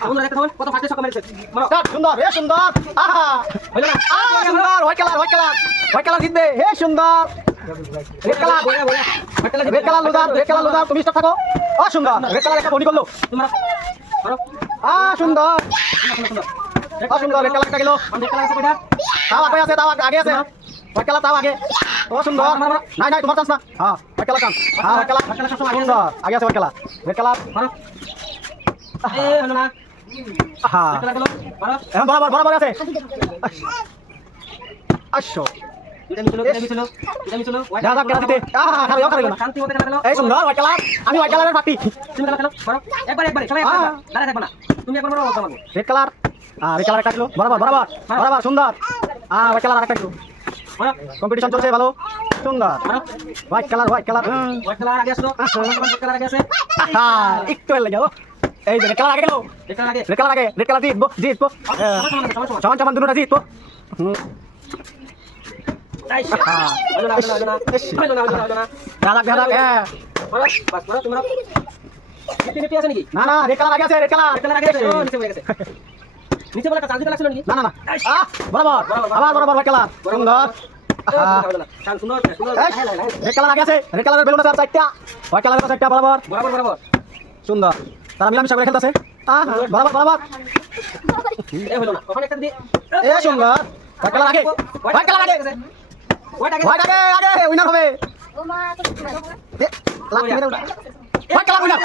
বন্ধুরা দেখতে থাকুন কত ফাটে ছক্কা মেরেছে মারো সুন্দর হে সুন্দর আহা হলো না সুন্দর হোয়াইট কালার জিতবে হে সুন্দর রেড কালার লুজার তুমি স্টপ থাকো ও সুন্দর রেড কালার একটা বডি করলো তোমরা মারো সুন্দর সুন্দর রেড কালারটা গেল রেড কালার আছে কয়টা তাও আগে আছে হোয়াইট কালার তাও আগে ও সুন্দর নাই তোমার চান্স না হ্যাঁ হোয়াইট কালার চান্স হ্যাঁ হোয়াইট কালার সবসময় সুন্দর আগে আছে হোয়াইট কালার রেড কালার মারো এ হলো না হ্যাঁ রেড কালার গেল মারো এখন বরাবর আছে আসো এটা মিছিল যা যা কেটে খালি খালি না শান্তি মতে খেলা এই সুন্দর হোয়াইট কালার আমি হোয়াইট কালারের পার্টি তুমি খেলা খেলো মারো একবার সবাই দাঁড়ায় থাকবে না তুমি একবার মারো মারো রেড কালার রেড কালার একটা কিলো বরাবর সুন্দর হোয়াইট কালার আরেকটা কিলো মারো কম্পিটিশন চলছে ভালো সুন্দর মারো হোয়াইট কালার হোয়াইট কালার আগে আসলো রেড কালার আগে আছে একটু এলে যাও এই যে রেড কালার আগে গেল রেড কালার জিতবো সমান দুটোটা জিতবো না রেড কালার আগে আছে রেড কালার না বরাবর হোয়াইট কালার সুন্দর রেড কালার আগে আছে রেড কালারের বেলুন আছে চারটা হোয়াইট কালারের চারটা বরাবর সুন্দর তারা মিলামিশা করে খেলতেছে বরাবর এ সুন্দর হোয়াইট কালার আগে উইনার হবে হোয়াইট কালার উইনার